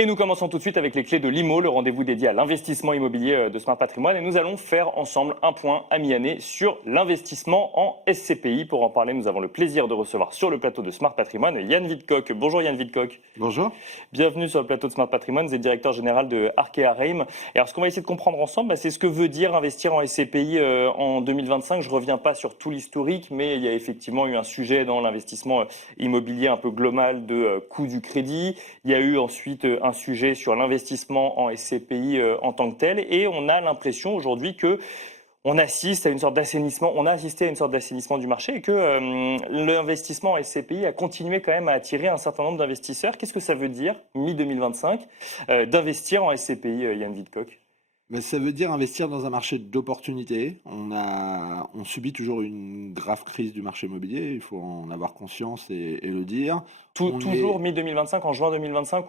Et nous commençons tout de suite avec les clés de l'IMO, le rendez-vous dédié à l'investissement immobilier de Smart Patrimoine. Et nous allons faire ensemble un point à mi-année sur l'investissement en SCPI. Pour en parler, nous avons le plaisir de recevoir sur le plateau de Smart Patrimoine Yann Vidcock. Bonjour Yann Vidcock. Bonjour. Bienvenue sur le plateau de Smart Patrimoine. Vous êtes directeur général de Arkea Reim. Et alors ce qu'on va essayer de comprendre ensemble, c'est ce que veut dire investir en SCPI en 2025. Je ne reviens pas sur tout l'historique, mais il y a effectivement eu un sujet dans l'investissement immobilier un peu global de coût du crédit. Il y a eu ensuite un sujet sur l'investissement en SCPI en tant que tel, et on a l'impression aujourd'hui que on assiste à une sorte d'assainissement, on a assisté à une sorte d'assainissement du marché et que l'investissement en SCPI a continué quand même à attirer un certain nombre d'investisseurs. Qu'est-ce que ça veut dire, mi-2025, d'investir en SCPI, Yann Vidcock? Mais ça veut dire investir dans un marché d'opportunités. On subit toujours une grave crise du marché immobilier, il faut en avoir conscience et le dire. Toujours mi-2025, en juin 2025,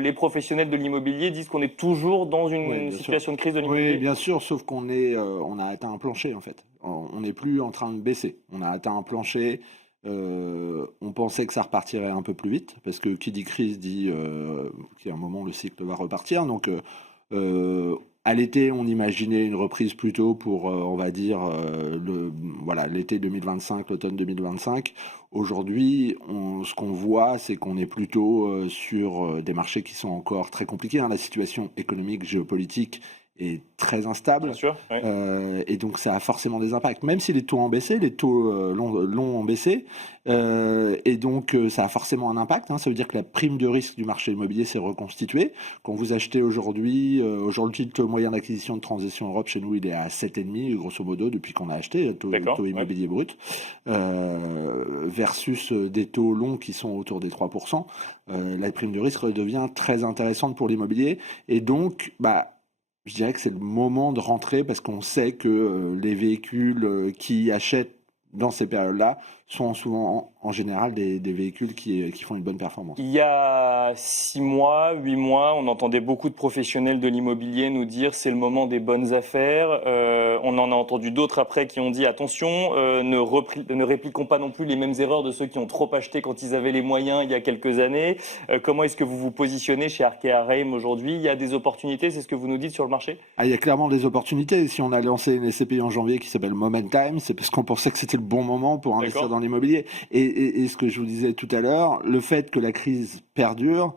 les professionnels de l'immobilier disent qu'on est toujours dans une situation de crise de l'immobilier. Oui, bien sûr, sauf qu'on on a atteint un plancher en fait. On n'est plus en train de baisser. On a atteint un plancher. On pensait que ça repartirait un peu plus vite, parce que qui dit crise dit qu'il y a un moment où le cycle va repartir. Donc à l'été, on imaginait une reprise plutôt pour, on va dire, l'été 2025, l'automne 2025. Aujourd'hui, ce qu'on voit, c'est qu'on est plutôt sur des marchés qui sont encore très compliqués. La situation économique, géopolitique est très instable. Bien sûr, oui. Et donc ça a forcément des impacts, même si les taux ont baissé, les taux longs ont baissé, et donc ça a forcément un impact. Ça veut dire que la prime de risque du marché immobilier s'est reconstituée. Quand vous achetez aujourd'hui, le taux moyen d'acquisition de Transition Europe chez nous, il est à 7,5 grosso modo depuis qu'on a acheté, le taux immobilier brut, versus des taux longs qui sont autour des 3%. La prime de risque devient très intéressante pour l'immobilier, et donc je dirais que c'est le moment de rentrer, parce qu'on sait que les véhicules qui achètent dans ces périodes-là sont souvent en général des véhicules qui font une bonne performance. Il y a 6 mois, 8 mois, on entendait beaucoup de professionnels de l'immobilier nous dire c'est le moment des bonnes affaires. On en a entendu d'autres après qui ont dit attention, ne répliquons pas non plus les mêmes erreurs de ceux qui ont trop acheté quand ils avaient les moyens il y a quelques années. Comment est-ce que vous vous positionnez chez Arkea Reim aujourd'hui? Il y a des opportunités, c'est ce que vous nous dites sur le marché? Il y a clairement des opportunités. Si on a lancé une SCPI en janvier qui s'appelle Momentum, c'est parce qu'on pensait que c'était le bon moment pour investir dans l'immobilier. Et ce que je vous disais tout à l'heure, le fait que la crise perdure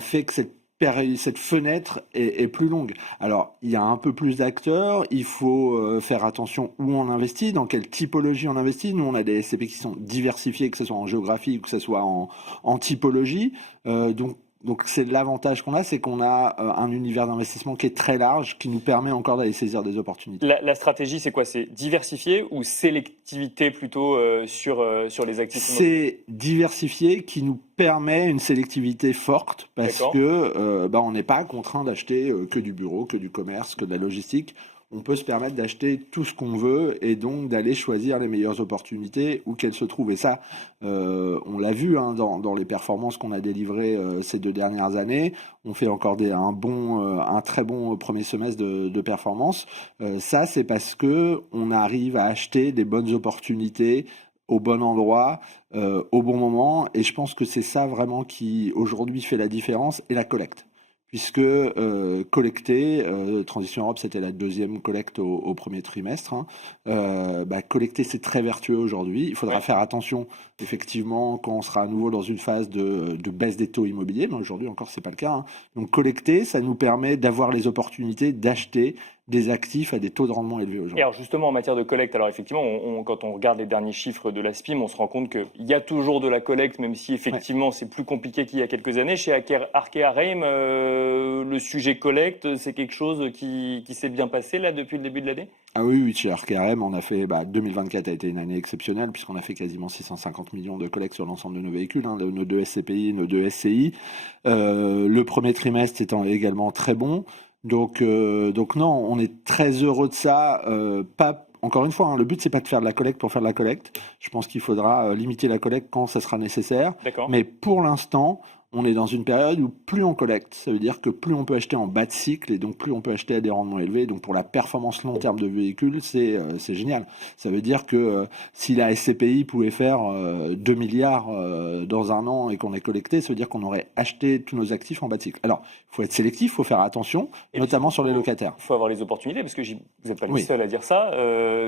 fait que cette fenêtre est plus longue. Alors, il y a un peu plus d'acteurs, il faut faire attention où on investit, dans quelle typologie on investit. Nous, on a des SCPI qui sont diversifiés, que ce soit en géographie ou que ce soit en typologie. Donc c'est l'avantage qu'on a, c'est qu'on a un univers d'investissement qui est très large, qui nous permet encore d'aller saisir des opportunités. La stratégie, c'est quoi? C'est diversifier ou sélectivité plutôt sur les actifs immobiliers? C'est diversifier qui nous permet une sélectivité forte, parce que on n'est pas contraint d'acheter que du bureau, que du commerce, que de la logistique. On peut se permettre d'acheter tout ce qu'on veut, et donc d'aller choisir les meilleures opportunités où qu'elles se trouvent. Et ça, on l'a vu dans les performances qu'on a délivrées ces 2 dernières années. On fait encore un très bon premier semestre de performance. Ça, c'est parce que on arrive à acheter des bonnes opportunités au bon endroit, au bon moment. Et je pense que c'est ça vraiment qui aujourd'hui fait la différence, et la collecte. Puisque collecter, Transition Europe, c'était la 2e collecte au premier trimestre. Collecter, c'est très vertueux aujourd'hui. Il faudra faire attention, effectivement, quand on sera à nouveau dans une phase de baisse des taux immobiliers. Mais aujourd'hui encore, c'est pas le cas. Donc collecter, ça nous permet d'avoir les opportunités d'acheter des actifs à des taux de rendement élevés aujourd'hui. Et alors justement, en matière de collecte, alors effectivement, quand on regarde les derniers chiffres de la SPIM, on se rend compte qu'il y a toujours de la collecte, même si effectivement c'est plus compliqué qu'il y a quelques années. Chez Arkea Reim, le sujet collecte, c'est quelque chose qui s'est bien passé là depuis le début de l'année? Ah oui, chez Arkea Reim, on a fait 2024 a été une année exceptionnelle, puisqu'on a fait quasiment 650 millions de collectes sur l'ensemble de nos véhicules, nos 2 SCPI, nos 2 SCI. Le premier trimestre étant également très bon. Donc non, on est très heureux de ça. Encore une fois, le but, c'est pas de faire de la collecte pour faire de la collecte. Je pense qu'il faudra limiter la collecte quand ça sera nécessaire. D'accord. Mais pour l'instant, on est dans une période où plus on collecte, ça veut dire que plus on peut acheter en bas de cycle et donc plus on peut acheter à des rendements élevés. Donc pour la performance long terme de véhicules, c'est génial. Ça veut dire que si la SCPI pouvait faire 2 milliards dans un an et qu'on ait collecté, ça veut dire qu'on aurait acheté tous nos actifs en bas de cycle. Alors, il faut être sélectif, il faut faire attention, notamment sur les locataires. Il faut avoir les opportunités, parce que vous n'êtes pas le seul à dire ça.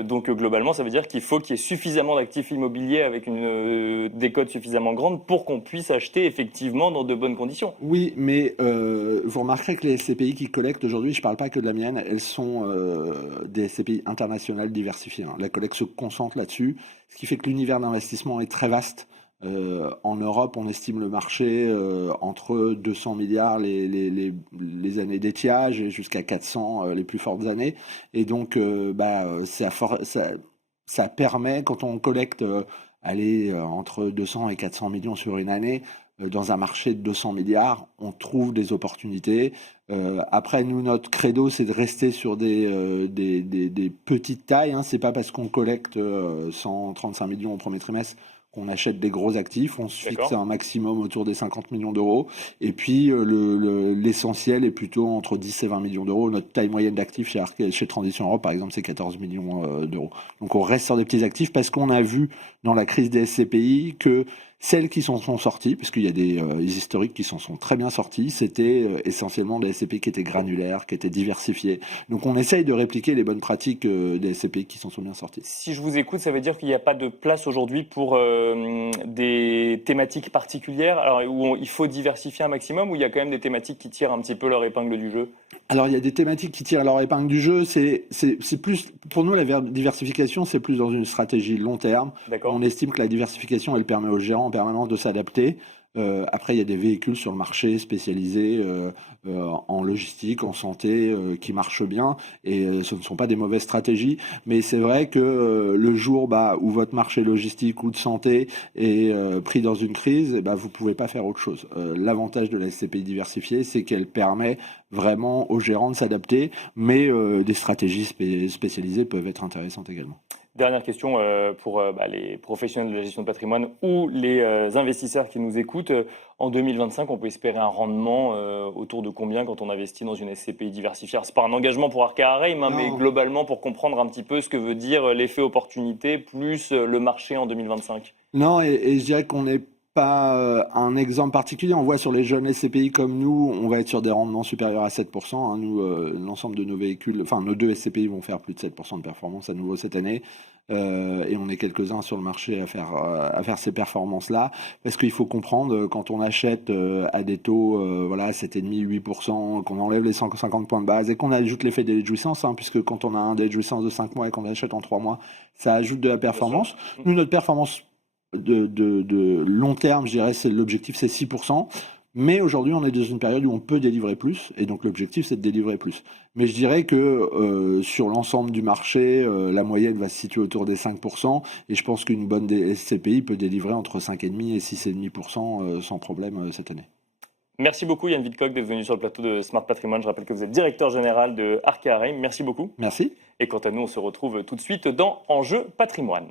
Donc globalement, ça veut dire qu'il faut qu'il y ait suffisamment d'actifs immobiliers avec une décote suffisamment grande pour qu'on puisse acheter effectivement dans de bonnes conditions. Oui, mais vous remarquerez que les SCPI qui collectent aujourd'hui, je ne parle pas que de la mienne, elles sont des SCPI internationales diversifiées. La collecte se concentre là-dessus, ce qui fait que l'univers d'investissement est très vaste. En Europe, on estime le marché entre 200 milliards les années d'étiage et jusqu'à 400 les plus fortes années. Et donc, ça permet, quand on collecte entre 200 et 400 millions sur une année, dans un marché de 200 milliards, on trouve des opportunités. Après, nous, notre credo, c'est de rester sur des petites tailles. C'est pas parce qu'on collecte 135 millions au premier trimestre qu'on achète des gros actifs. On se fixe un maximum autour des 50 millions d'euros. Et puis, l'essentiel est plutôt entre 10 et 20 millions d'euros. Notre taille moyenne d'actifs chez Transition Europe, par exemple, c'est 14 millions d'euros. Donc, on reste sur des petits actifs parce qu'on a vu dans la crise des SCPI que celles qui s'en sont sorties, puisqu'il y a des historiques qui s'en sont très bien sortis, c'était essentiellement des SCPI qui étaient granulaires, qui étaient diversifiés. Donc on essaye de répliquer les bonnes pratiques des SCPI qui s'en sont bien sortis. Si je vous écoute, ça veut dire qu'il n'y a pas de place aujourd'hui pour des thématiques particulières, alors où il faut diversifier un maximum, ou il y a quand même des thématiques qui tirent un petit peu leur épingle du jeu? Alors il y a des thématiques qui tirent leur épingle du jeu. C'est plus, pour nous, la diversification, c'est plus dans une stratégie long terme. On estime que la diversification, elle permet aux gérants en permanence de s'adapter. Après, il y a des véhicules sur le marché spécialisés en logistique, en santé, qui marchent bien, et ce ne sont pas des mauvaises stratégies. Mais c'est vrai que le jour où votre marché logistique ou de santé est pris dans une crise, vous ne pouvez pas faire autre chose. L'avantage de la SCPI diversifiée, c'est qu'elle permet vraiment aux gérants de s'adapter, mais des stratégies spécialisées peuvent être intéressantes également. Dernière question pour les professionnels de la gestion de patrimoine ou les investisseurs qui nous écoutent. En 2025, on peut espérer un rendement autour de combien quand on investit dans une SCPI diversifiée? Ce n'est pas un engagement pour Arkéa Reim, mais globalement pour comprendre un petit peu ce que veut dire l'effet opportunité plus le marché en 2025. Non, et je dirais qu'on n'est pas un exemple particulier. On voit sur les jeunes SCPI comme nous, on va être sur des rendements supérieurs à 7%. Nous, l'ensemble de nos véhicules, enfin nos 2 SCPI vont faire plus de 7% de performance à nouveau cette année. Et on est quelques-uns sur le marché à faire ces performances-là. Parce qu'il faut comprendre, quand on achète à des taux 7,5-8%, qu'on enlève les 150 points de base et qu'on ajoute l'effet délai de jouissance, puisque quand on a un délai de jouissance de 5 mois et qu'on achète en 3 mois, ça ajoute de la performance. Nous, notre performance de long terme, je dirais, l'objectif c'est 6%, mais aujourd'hui on est dans une période où on peut délivrer plus, et donc l'objectif c'est de délivrer plus. Mais je dirais que sur l'ensemble du marché, la moyenne va se situer autour des 5%, et je pense qu'une bonne SCPI peut délivrer entre 5,5 et 6,5% sans problème cette année. Merci beaucoup Yann Wildcock d'être venu sur le plateau de Smart Patrimoine. Je rappelle que vous êtes directeur général de Arkéa Reim. Merci beaucoup. Merci. Et quant à nous, on se retrouve tout de suite dans Enjeu Patrimoine.